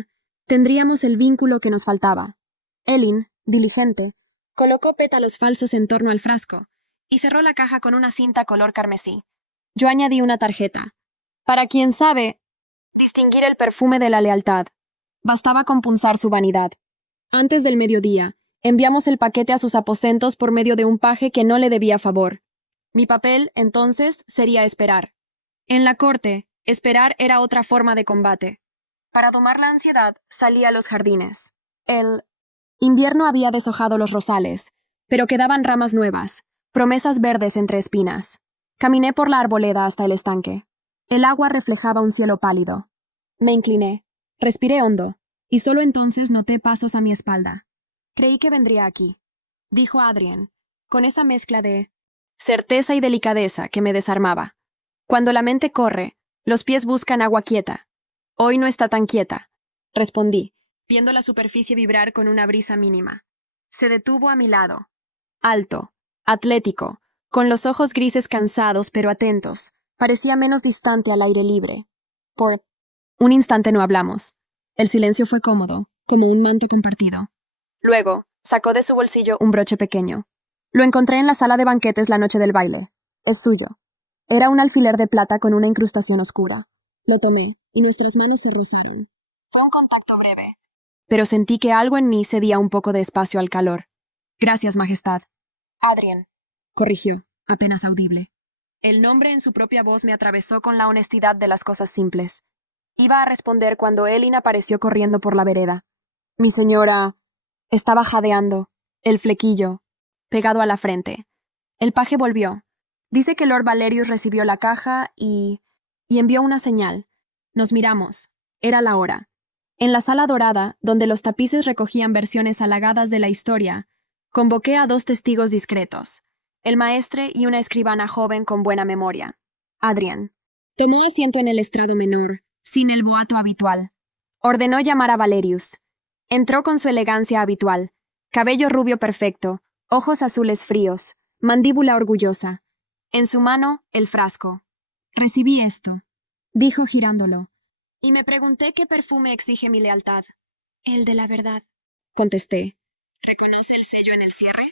tendríamos el vínculo que nos faltaba. Elin, diligente, colocó pétalos falsos en torno al frasco y cerró la caja con una cinta color carmesí. Yo añadí una tarjeta. Para quien sabe distinguir el perfume de la lealtad, bastaba con punzar su vanidad. Antes del mediodía, enviamos el paquete a sus aposentos por medio de un paje que no le debía favor. Mi papel, entonces, sería esperar. En la corte, esperar era otra forma de combate. Para domar la ansiedad, salí a los jardines. El invierno había deshojado los rosales, pero quedaban ramas nuevas, promesas verdes entre espinas. Caminé por la arboleda hasta el estanque. El agua reflejaba un cielo pálido. Me incliné, respiré hondo, y solo entonces noté pasos a mi espalda. Creí que vendría aquí, dijo Adrien, con esa mezcla de certeza y delicadeza que me desarmaba. Cuando la mente corre, los pies buscan agua quieta. Hoy no está tan quieta, respondí, viendo la superficie vibrar con una brisa mínima. Se detuvo a mi lado. Alto, atlético, con los ojos grises cansados pero atentos, parecía menos distante al aire libre. Por un instante no hablamos. El silencio fue cómodo, como un manto compartido. Luego, sacó de su bolsillo un broche pequeño. Lo encontré en la sala de banquetes la noche del baile. Es suyo. Era un alfiler de plata con una incrustación oscura. Lo tomé, y nuestras manos se rozaron. Fue un contacto breve, pero sentí que algo en mí cedía un poco de espacio al calor. Gracias, Majestad. Adrien, corrigió, apenas audible. El nombre en su propia voz me atravesó con la honestidad de las cosas simples. Iba a responder cuando Elin apareció corriendo por la vereda. Mi señora estaba jadeando, el flequillo, pegado a la frente. El paje volvió. Dice que Lord Valerius recibió la caja y envió una señal. Nos miramos. Era la hora. En la sala dorada, donde los tapices recogían versiones halagadas de la historia, convoqué a 2 testigos discretos, el maestre y una escribana joven con buena memoria. Adrien tomó asiento en el estrado menor, sin el boato habitual. Ordenó llamar a Valerius. Entró con su elegancia habitual, cabello rubio perfecto, ojos azules fríos, mandíbula orgullosa. En su mano, el frasco. Recibí esto, dijo girándolo, y me pregunté qué perfume exige mi lealtad. El de la verdad, contesté. ¿Reconoce el sello en el cierre?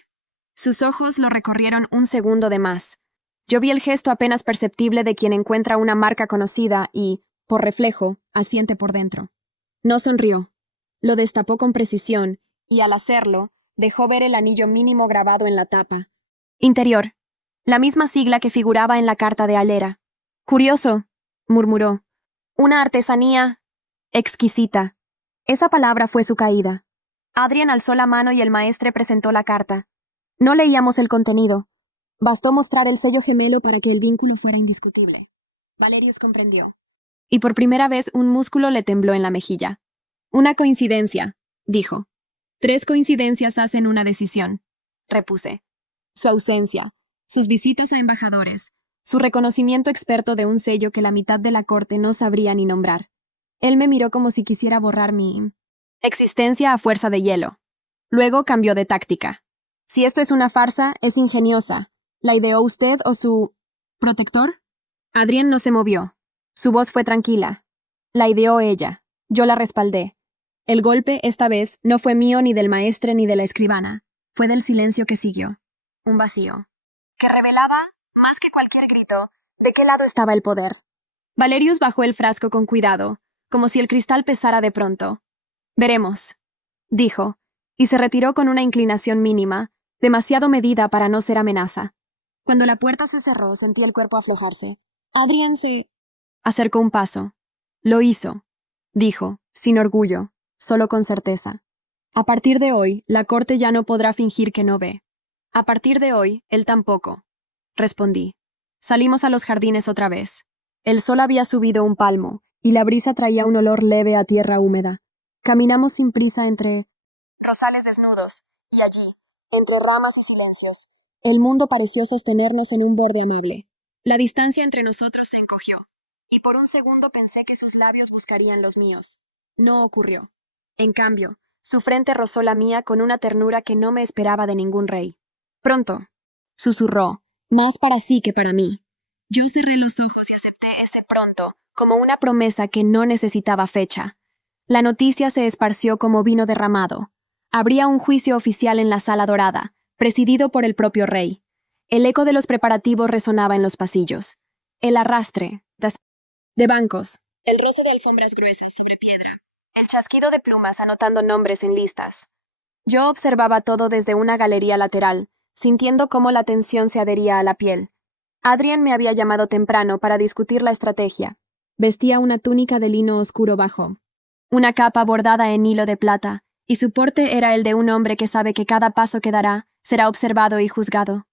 Sus ojos lo recorrieron un segundo de más. Yo vi el gesto apenas perceptible de quien encuentra una marca conocida y, por reflejo, asiente por dentro. No sonrió. Lo destapó con precisión y, al hacerlo, dejó ver el anillo mínimo grabado en la tapa. Interior. La misma sigla que figuraba en la carta de Alera. Curioso, murmuró. Una artesanía exquisita. Esa palabra fue su caída. Adrien alzó la mano y el maestre presentó la carta. No leíamos el contenido. Bastó mostrar el sello gemelo para que el vínculo fuera indiscutible. Valerius comprendió. Y por primera vez un músculo le tembló en la mejilla. Una coincidencia, dijo. 3 coincidencias hacen una decisión, repuse. Su ausencia, sus visitas a embajadores, su reconocimiento experto de un sello que la mitad de la corte no sabría ni nombrar. Él me miró como si quisiera borrar mi existencia a fuerza de hielo. Luego cambió de táctica. Si esto es una farsa, es ingeniosa. ¿La ideó usted o su protector? Adrien no se movió. Su voz fue tranquila. La ideó ella. Yo la respaldé. El golpe, esta vez, no fue mío ni del maestre ni de la escribana. Fue del silencio que siguió. Un vacío. Que revelaba, más que cualquier grito, de qué lado estaba el poder. Valerius bajó el frasco con cuidado, como si el cristal pesara de pronto. Veremos, dijo, y se retiró con una inclinación mínima, demasiado medida para no ser amenaza. Cuando la puerta se cerró, sentí el cuerpo aflojarse. Adrien se acercó un paso. Lo hizo, dijo, sin orgullo, solo con certeza. A partir de hoy, la corte ya no podrá fingir que no ve. A partir de hoy, él tampoco, respondí. Salimos a los jardines otra vez. El sol había subido un palmo, y la brisa traía un olor leve a tierra húmeda. Caminamos sin prisa entre rosales desnudos, y allí, entre ramas y silencios, el mundo pareció sostenernos en un borde amable. La distancia entre nosotros se encogió, y por un segundo pensé que sus labios buscarían los míos. No ocurrió. En cambio, su frente rozó la mía con una ternura que no me esperaba de ningún rey. Pronto, susurró, más para sí que para mí. Yo cerré los ojos y acepté ese pronto como una promesa que no necesitaba fecha. La noticia se esparció como vino derramado. Habría un juicio oficial en la sala dorada, presidido por el propio rey. El eco de los preparativos resonaba en los pasillos. El arrastre de bancos, el roce de alfombras gruesas sobre piedra, el chasquido de plumas anotando nombres en listas. Yo observaba todo desde una galería lateral, sintiendo cómo la tensión se adhería a la piel. Adrien me había llamado temprano para discutir la estrategia. Vestía una túnica de lino oscuro bajo, una capa bordada en hilo de plata, y su porte era el de un hombre que sabe que cada paso que dará será observado y juzgado.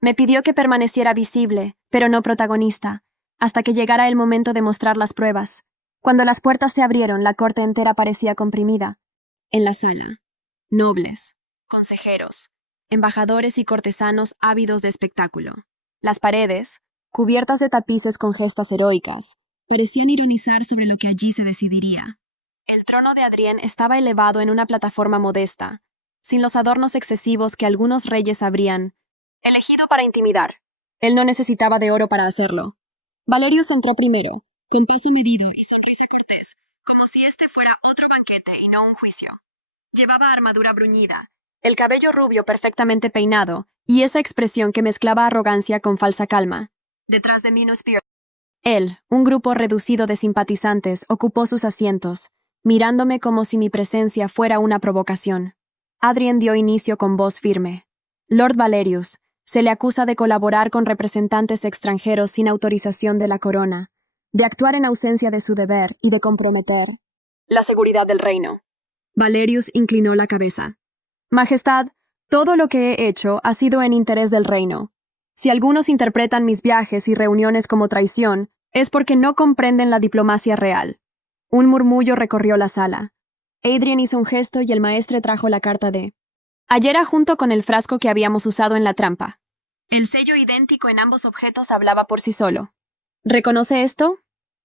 Me pidió que permaneciera visible, pero no protagonista, hasta que llegara el momento de mostrar las pruebas. Cuando las puertas se abrieron, la corte entera parecía comprimida. En la sala, nobles, consejeros, embajadores y cortesanos ávidos de espectáculo. Las paredes, cubiertas de tapices con gestas heroicas, parecían ironizar sobre lo que allí se decidiría. El trono de Adrien estaba elevado en una plataforma modesta, sin los adornos excesivos que algunos reyes habrían elegido para intimidar. Él no necesitaba de oro para hacerlo. Valerius entró primero, con paso medido y sonrisa cortés, como si este fuera otro banquete y no un juicio. Llevaba armadura bruñida, el cabello rubio perfectamente peinado, y esa expresión que mezclaba arrogancia con falsa calma. Detrás de Minus Spear, él, un grupo reducido de simpatizantes, ocupó sus asientos, mirándome como si mi presencia fuera una provocación. Adrien dio inicio con voz firme. Lord Valerius, se le acusa de colaborar con representantes extranjeros sin autorización de la corona, de actuar en ausencia de su deber y de comprometer la seguridad del reino. Valerius inclinó la cabeza. Majestad, todo lo que he hecho ha sido en interés del reino. Si algunos interpretan mis viajes y reuniones como traición, es porque no comprenden la diplomacia real. Un murmullo recorrió la sala. Adrien hizo un gesto y el maestre trajo la carta de Ayera junto con el frasco que habíamos usado en la trampa. El sello idéntico en ambos objetos hablaba por sí solo. ¿Reconoce esto?,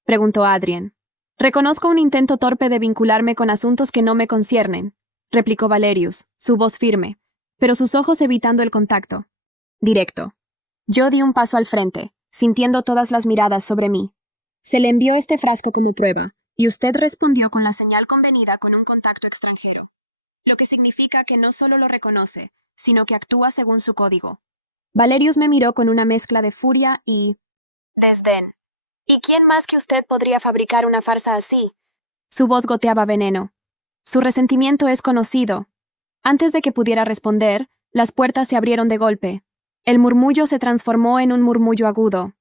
preguntó Adrien. Reconozco un intento torpe de vincularme con asuntos que no me conciernen, replicó Valerius, su voz firme, pero sus ojos evitando el contacto. Directo. Yo di un paso al frente, sintiendo todas las miradas sobre mí. Se le envió este frasco como prueba, y usted respondió con la señal convenida con un contacto extranjero, lo que significa que no solo lo reconoce, sino que actúa según su código. Valerius me miró con una mezcla de furia y desdén. ¿Y quién más que usted podría fabricar una farsa así? Su voz goteaba veneno. Su resentimiento es conocido. Antes de que pudiera responder, las puertas se abrieron de golpe. El murmullo se transformó en un murmullo agudo.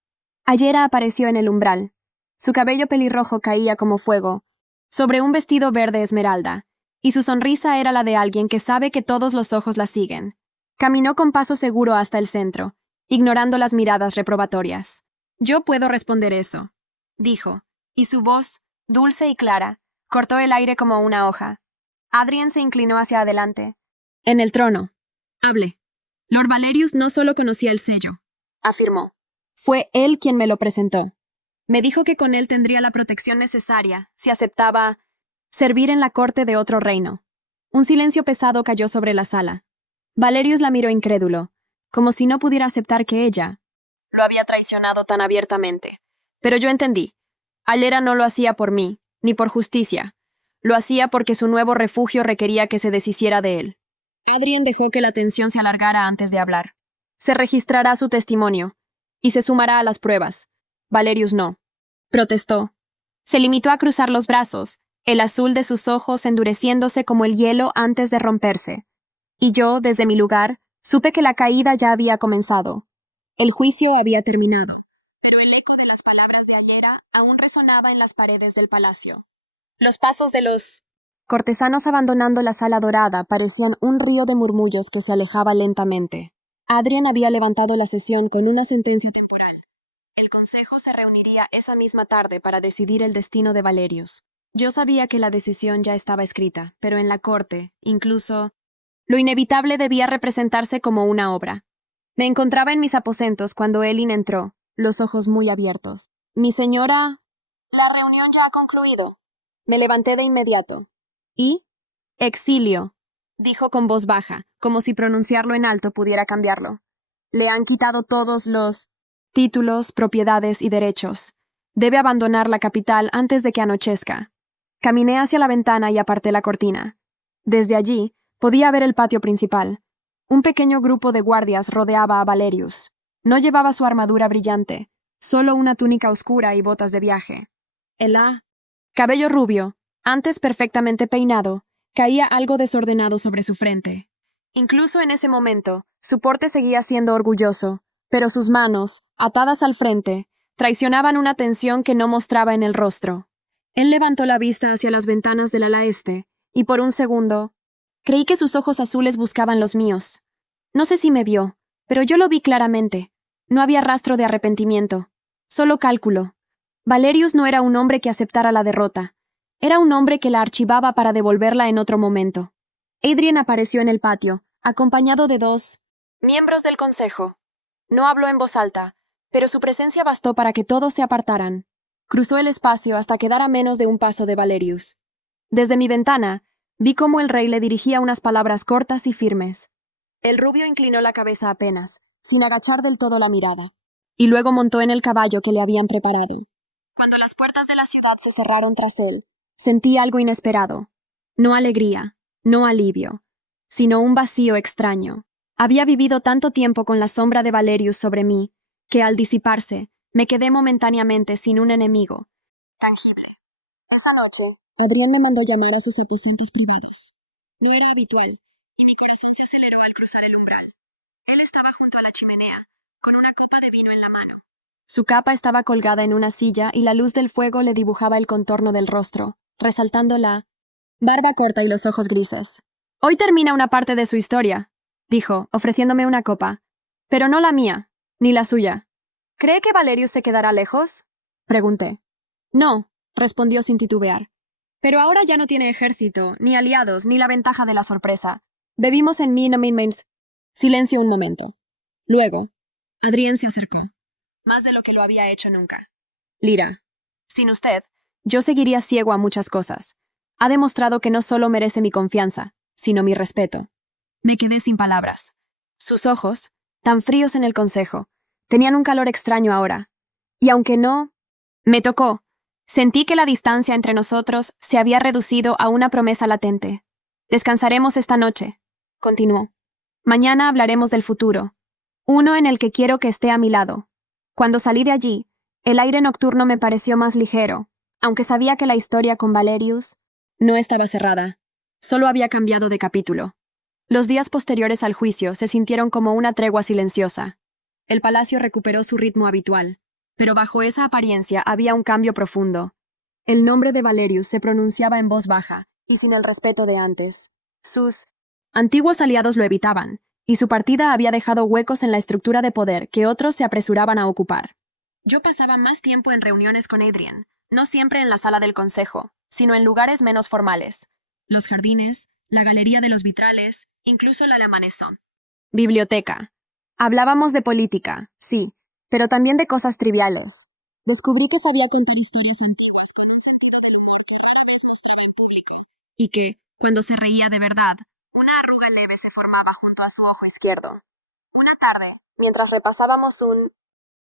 Ayera apareció en el umbral. Su cabello pelirrojo caía como fuego, sobre un vestido verde esmeralda, y su sonrisa era la de alguien que sabe que todos los ojos la siguen. Caminó con paso seguro hasta el centro, ignorando las miradas reprobatorias. «Yo puedo responder eso», dijo, y su voz, dulce y clara, cortó el aire como una hoja. Adrien se inclinó hacia adelante. «En el trono. Hable». Lord Valerius no solo conocía el sello, afirmó. Fue él quien me lo presentó. Me dijo que con él tendría la protección necesaria si aceptaba servir en la corte de otro reino. Un silencio pesado cayó sobre la sala. Valerius la miró incrédulo, como si no pudiera aceptar que ella lo había traicionado tan abiertamente. Pero yo entendí. Ayera no lo hacía por mí, ni por justicia. Lo hacía porque su nuevo refugio requería que se deshiciera de él. Adrien dejó que la tensión se alargara antes de hablar. Se registrará su testimonio, y se sumará a las pruebas. Valerius no. Protestó. Se limitó a cruzar los brazos, el azul de sus ojos endureciéndose como el hielo antes de romperse. Y yo, desde mi lugar, supe que la caída ya había comenzado. El juicio había terminado, pero el eco de las palabras de Ayera aún resonaba en las paredes del palacio. Los pasos de los cortesanos abandonando la sala dorada parecían un río de murmullos que se alejaba lentamente. Adrien había levantado la sesión con una sentencia temporal. El consejo se reuniría esa misma tarde para decidir el destino de Valerius. Yo sabía que la decisión ya estaba escrita, pero en la corte, incluso, lo inevitable debía representarse como una obra. Me encontraba en mis aposentos cuando Elin entró, los ojos muy abiertos. «Mi señora...» «La reunión ya ha concluido». Me levanté de inmediato. «¿Y?» «Exilio», dijo con voz baja, como si pronunciarlo en alto pudiera cambiarlo. «Le han quitado todos los títulos, propiedades y derechos. Debe abandonar la capital antes de que anochezca». Caminé hacia la ventana y aparté la cortina. Desde allí, podía ver el patio principal. Un pequeño grupo de guardias rodeaba a Valerius. No llevaba su armadura brillante, solo una túnica oscura y botas de viaje. Cabello rubio, antes perfectamente peinado, caía algo desordenado sobre su frente. Incluso en ese momento, su porte seguía siendo orgulloso, pero sus manos, atadas al frente, traicionaban una tensión que no mostraba en el rostro. Él levantó la vista hacia las ventanas del ala este, y por un segundo, creí que sus ojos azules buscaban los míos. No sé si me vio, pero yo lo vi claramente. No había rastro de arrepentimiento, solo cálculo. Valerius no era un hombre que aceptara la derrota. Era un hombre que la archivaba para devolverla en otro momento. Adrien apareció en el patio, acompañado de dos miembros del consejo. No habló en voz alta, pero su presencia bastó para que todos se apartaran. Cruzó el espacio hasta quedar a menos de un paso de Valerius. Desde mi ventana, vi cómo el rey le dirigía unas palabras cortas y firmes. El rubio inclinó la cabeza apenas, sin agachar del todo la mirada, y luego montó en el caballo que le habían preparado. Cuando las puertas de la ciudad se cerraron tras él, sentí algo inesperado. No alegría, no alivio, sino un vacío extraño. Había vivido tanto tiempo con la sombra de Valerius sobre mí, que al disiparse, me quedé momentáneamente sin un enemigo tangible. Esa noche, Adrien me mandó llamar a sus aposentos privados. No era habitual, y mi corazón se aceleró al cruzar el umbral. Él estaba junto a la chimenea, con una copa de vino en la mano. Su capa estaba colgada en una silla y la luz del fuego le dibujaba el contorno del rostro, resaltando la barba corta y los ojos grises. «Hoy termina una parte de su historia», dijo, ofreciéndome una copa. «Pero no la mía, ni la suya». «¿Cree que Valerius se quedará lejos?», pregunté. «No», respondió sin titubear. «Pero ahora ya no tiene ejército, ni aliados, ni la ventaja de la sorpresa. Bebimos en Minominmains». Silencio un momento. Luego, Adrien se acercó. Más de lo que lo había hecho nunca. «Lyra, sin usted, yo seguiría ciego a muchas cosas. Ha demostrado que no solo merece mi confianza, sino mi respeto». Me quedé sin palabras. Sus ojos, tan fríos en el consejo, tenían un calor extraño ahora. Y aunque no... Me tocó. Sentí que la distancia entre nosotros se había reducido a una promesa latente. «Descansaremos esta noche», continuó. «Mañana hablaremos del futuro, uno en el que quiero que esté a mi lado». Cuando salí de allí, el aire nocturno me pareció más ligero, aunque sabía que la historia con Valerius no estaba cerrada. Solo había cambiado de capítulo. Los días posteriores al juicio se sintieron como una tregua silenciosa. El palacio recuperó su ritmo habitual, pero bajo esa apariencia había un cambio profundo. El nombre de Valerius se pronunciaba en voz baja y sin el respeto de antes. Sus antiguos aliados lo evitaban, y su partida había dejado huecos en la estructura de poder que otros se apresuraban a ocupar. Yo pasaba más tiempo en reuniones con Adrien, no siempre en la sala del consejo, sino en lugares menos formales. Los jardines, la galería de los vitrales, incluso la Maison. Biblioteca. Hablábamos de política, sí, pero también de cosas triviales. Descubrí que sabía contar historias antiguas con un sentido del humor que rara vez mostraba en público, y que, cuando se reía de verdad, una arruga leve se formaba junto a su ojo izquierdo. Una tarde, mientras repasábamos un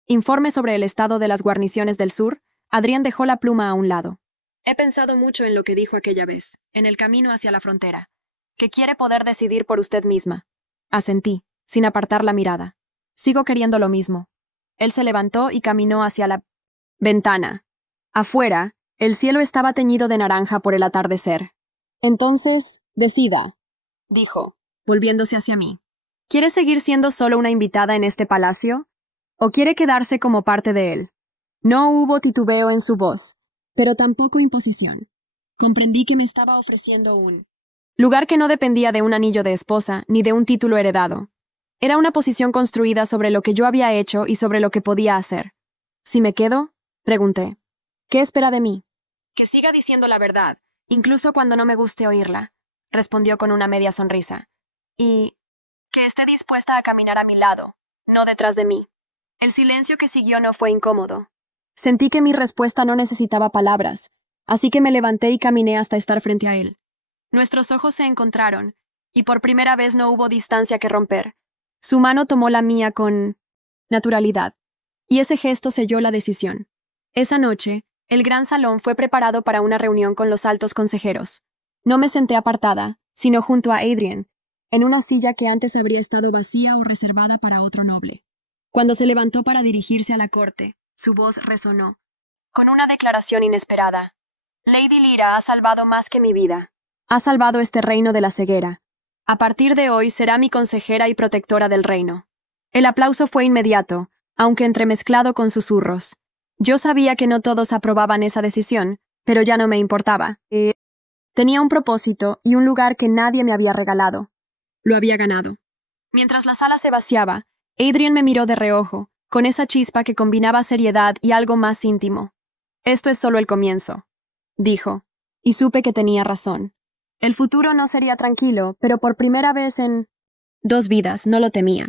informe sobre el estado de las guarniciones del sur, Adrien dejó la pluma a un lado. «He pensado mucho en lo que dijo aquella vez, en el camino hacia la frontera, que quiere poder decidir por usted misma». Asentí, sin apartar la mirada. «Sigo queriendo lo mismo». Él se levantó y caminó hacia la ventana. Afuera, el cielo estaba teñido de naranja por el atardecer. «Entonces, decida», dijo, volviéndose hacia mí. «¿Quiere seguir siendo solo una invitada en este palacio? ¿O quiere quedarse como parte de él?» No hubo titubeo en su voz, pero tampoco imposición. Comprendí que me estaba ofreciendo un lugar que no dependía de un anillo de esposa ni de un título heredado. Era una posición construida sobre lo que yo había hecho y sobre lo que podía hacer. «¿Si me quedo?», pregunté. «¿Qué espera de mí?» «Que siga diciendo la verdad, incluso cuando no me guste oírla», respondió con una media sonrisa. «Y que esté dispuesta a caminar a mi lado, no detrás de mí». El silencio que siguió no fue incómodo. Sentí que mi respuesta no necesitaba palabras, así que me levanté y caminé hasta estar frente a él. Nuestros ojos se encontraron, y por primera vez no hubo distancia que romper. Su mano tomó la mía con naturalidad, y ese gesto selló la decisión. Esa noche, el gran salón fue preparado para una reunión con los altos consejeros. No me senté apartada, sino junto a Adrien, en una silla que antes habría estado vacía o reservada para otro noble. Cuando se levantó para dirigirse a la corte, su voz resonó, con una declaración inesperada. «Lady Lyra ha salvado más que mi vida. Ha salvado este reino de la ceguera. A partir de hoy será mi consejera y protectora del reino». El aplauso fue inmediato, aunque entremezclado con susurros. Yo sabía que no todos aprobaban esa decisión, pero ya no me importaba. Tenía un propósito y un lugar que nadie me había regalado. Lo había ganado. Mientras la sala se vaciaba, Adrian me miró de reojo, con esa chispa que combinaba seriedad y algo más íntimo. Esto es solo el comienzo, dijo, y supe que tenía razón. El futuro no sería tranquilo, pero por primera vez en 2 vidas no lo temía.